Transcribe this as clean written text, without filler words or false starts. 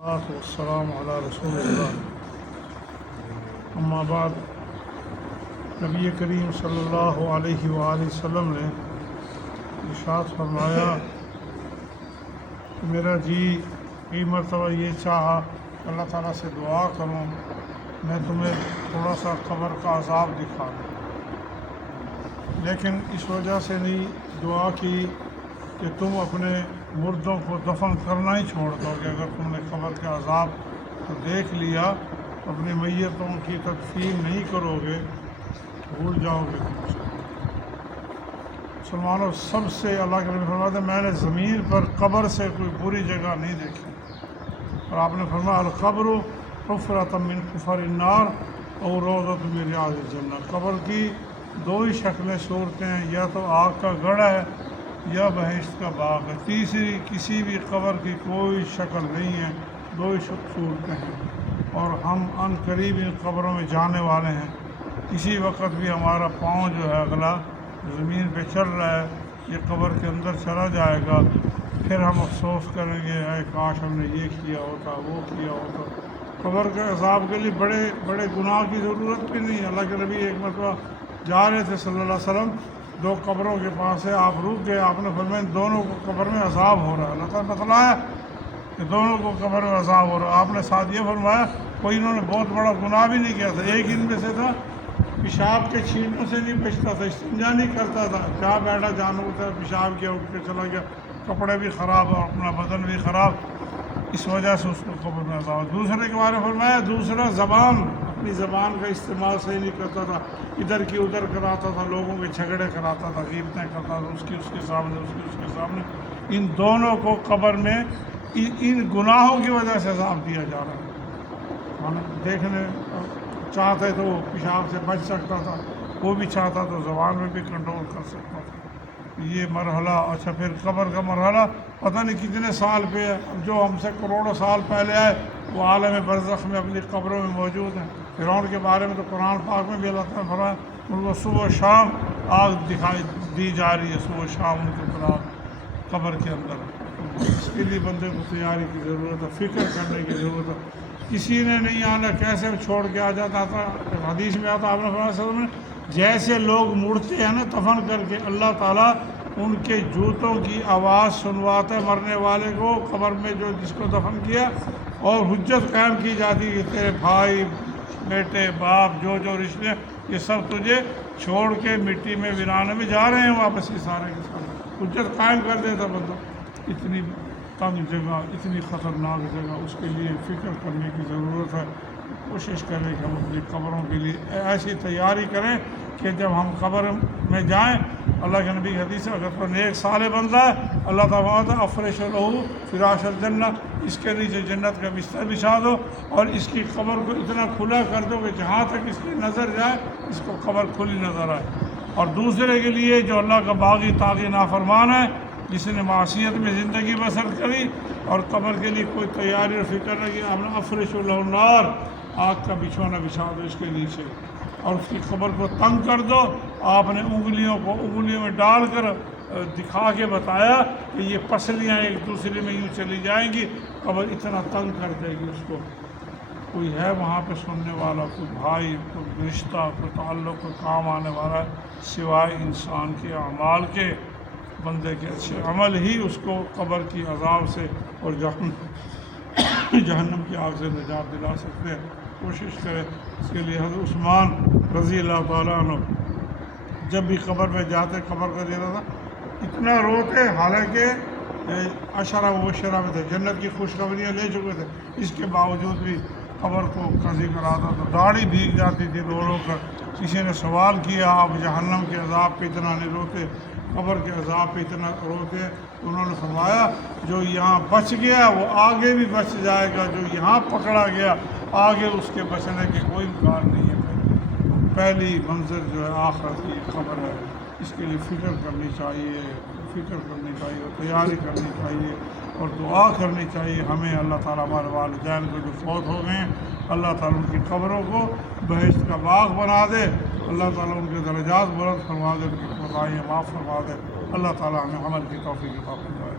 والسلام علی رسول اللہ اما بعد نبی کریم صلی اللہ علیہ وآلہ وسلم نے ارشاد فرمایا کہ میرا جی کئی مرتبہ یہ چاہا کہ اللہ تعالیٰ سے دعا کروں میں تمہیں تھوڑا سا قبر کا عذاب دکھا دوں، لیکن اس وجہ سے نہیں دعا کی کہ تم اپنے مردوں کو دفن کرنا ہی چھوڑ دو گے۔ اگر تم نے قبر کا عذاب کو دیکھ لیا، اپنی میتوں کی تدفین نہیں کرو گے، بھول جاؤ گے تم سے۔ مسلمانوں، سب سے اللہ کے نبی فرماتے ہیں میں نے زمین پر قبر سے کوئی بری جگہ نہیں دیکھی، اور آپ نے فرمایا القبر حفرۃ من حفر النار اور روضۃ من ریاض الجنہ۔ قبر کی دو ہی شکلیں صورتیں ہیں، یا تو آگ کا گڑھا ہے یا بہشت کا باغ ہے۔ تیسری کسی بھی قبر کی کوئی شکل نہیں ہے، دو ہی صورتیں ہیں، اور ہم ان قریب ان قبروں میں جانے والے ہیں۔ کسی وقت بھی ہمارا پاؤں جو ہے اگلا زمین پہ چل رہا ہے، یہ قبر کے اندر چلا جائے گا، پھر ہم افسوس کریں گے اے کاش ہم نے یہ کیا ہوتا، وہ کیا ہوتا۔ قبر کے عذاب کے لیے بڑے بڑے گناہ کی ضرورت بھی نہیں۔ اللہ کے نبی ایک مرتبہ جا رہے تھے صلی اللہ علیہ وسلم، دو قبروں کے پاس سے آپ رک گئے، آپ نے فرمایا دونوں کو قبر میں عذاب ہو رہا ہے۔ اللہ تعالیٰ نے بتلایا کہ دونوں کو قبر میں عذاب ہو رہا ہے۔ آپ نے ساتھ یہ فرمایا کوئی انہوں نے بہت بڑا گناہ بھی نہیں کیا تھا، ایک ان میں سے تھا پیشاب کے چھینٹوں سے نہیں بچتا تھا، استنجا نہیں کرتا تھا، جہاں بیٹھا جانور تھا پیشاب کیا اٹھ کے چلا گیا، کپڑے بھی خراب اور اپنا بدن بھی خراب، اس وجہ سے اس کو قبر میں عذاب۔ دوسرے کے بارے میں فرمایا دوسرا زبان، اپنی زبان کا استعمال صحیح نہیں کرتا تھا، ادھر کی ادھر کراتا تھا، لوگوں کے جھگڑے کراتا تھا، غیبتیں کرتا تھا، اس کے سامنے اس کے سامنے۔ ان دونوں کو قبر میں ان گناہوں کی وجہ سے عذاب دیا جا رہا ہے۔ ہم دیکھنے چاہتے تو وہ پیشاب سے بچ سکتا تھا، وہ بھی چاہتا تو زبان میں بھی کنٹرول کر سکتا تھا۔ یہ مرحلہ، اچھا پھر قبر کا مرحلہ پتہ نہیں کتنے سال پہ ہے، جو ہم سے کروڑوں سال پہلے آئے وہ عالم برزخ میں اپنی قبروں میں موجود ہیں۔ فرعون کے بارے میں تو قرآن پاک میں بھی اللہ تعالیٰ نے فرمایا ان کو صبح و شام آگ دکھائی دی جا رہی ہے، صبح و شام ان کے اوپر آگ قبر کے اندر۔ اس کے لیے بندے کو تیاری کی ضرورت ہے، فکر کرنے کی ضرورت ہے۔ کسی نے نہیں آنا، کیسے چھوڑ کے آ جاتا تھا۔ حدیث میں آتا آپ نے فرمایا صلی اللہ علیہ وسلم جیسے لوگ مڑتے ہیں نا دفن کر کے، اللہ تعالیٰ ان کے جوتوں کی آواز سنواتا ہے مرنے والے کو قبر میں جو جس کو دفن کیا، اور حجت قائم کی جاتی ہے کہ تیرے بھائی بیٹے باپ جو رشتے یہ سب تجھے چھوڑ کے مٹی میں ویرانے میں جا رہے ہیں واپس، یہ سارے کے سارے حجت قائم کر دیتا بندہ۔ اتنی تنگ جگہ، اتنی خطرناک جگہ، اس کے لیے فکر کرنے کی ضرورت ہے۔ کوشش کریں کہ ہم اپنی قبروں کے لیے ایسی تیاری کریں کہ جب ہم قبر میں جائیں، اللہ کے نبی کی حدیث ہے اگر تو نیک صالح بندہ ہے اللہ تعالیٰ افرش لہو فراش الجنہ، اس کے نیچے جنت کا بستر بچھا دو، اور اس کی قبر کو اتنا کھلا کر دو کہ جہاں تک اس کی نظر جائے اس کو قبر کھلی نظر آئے۔ اور دوسرے کے لیے جو اللہ کا باغی طاغی نافرمان ہے، جس نے معصیت میں زندگی بسر کری اور قبر کے لیے کوئی تیاری اور فکر نہ کی، آپ نے افرش لہ النار، آگ کا بچھونا بچھا دو اس کے نیچے، اور اس کی قبر کو تنگ کر دو۔ آپ نے انگلیوں میں ڈال کر دکھا کے بتایا کہ یہ پسلیاں ایک دوسرے میں یوں چلی جائیں گی، قبر اتنا تنگ کر دے گی اس کو۔ کوئی ہے وہاں پہ سننے والا، کوئی بھائی، کوئی رشتہ، کوئی تعلق، کوئی کام آنے والا سوائے انسان کے اعمال کے، بندے کے اچھے عمل ہی اس کو قبر کی عذاب سے اور جہنم کی آگ سے نجات دلا سکتے ہیں۔ کوشش کریں اس کے لیے۔ حضرت عثمان رضی اللہ تعالیٰ عنہ جب بھی قبر میں جاتے، قبر کا دیتا تھا اتنا روتے، حالانکہ عشرہ مبشرہ میں تھے، جنت کی خوشخبریاں لے چکے تھے، اس کے باوجود بھی قبر کو کا ذکر آتا تھا، داڑھی بھیگ جاتی تھی رو رو کر۔ کسی نے سوال کیا آپ جہنم کے عذاب پہ اتنا نہیں روتے، قبر کے عذاب پہ اتنا روتے ہیں؟ تو انہوں نے فرمایا جو یہاں بچ گیا وہ آگے بھی بچ جائے گا، جو یہاں پکڑا گیا آگے اس کے بچنے کے کوئی امکان نہیں ہے۔ پہلی منظر جو ہے آخرت کی قبر ہے، اس کے لیے فکر کرنی چاہیے اور تیاری کرنی چاہیے اور دعا کرنی چاہیے ہمیں۔ اللہ تعالیٰ ہمارے والدین کو جو فوت ہو گئے ہیں اللہ تعالیٰ ان کی قبروں کو بہشت کا باغ بنا دے، اللہ تعالیٰ ان کے درجات بلند فرما دے، ان کی خطائیں معاف فرما دے، اللہ تعالیٰ ہمیں عمل کی توفیق عطا فرمائے۔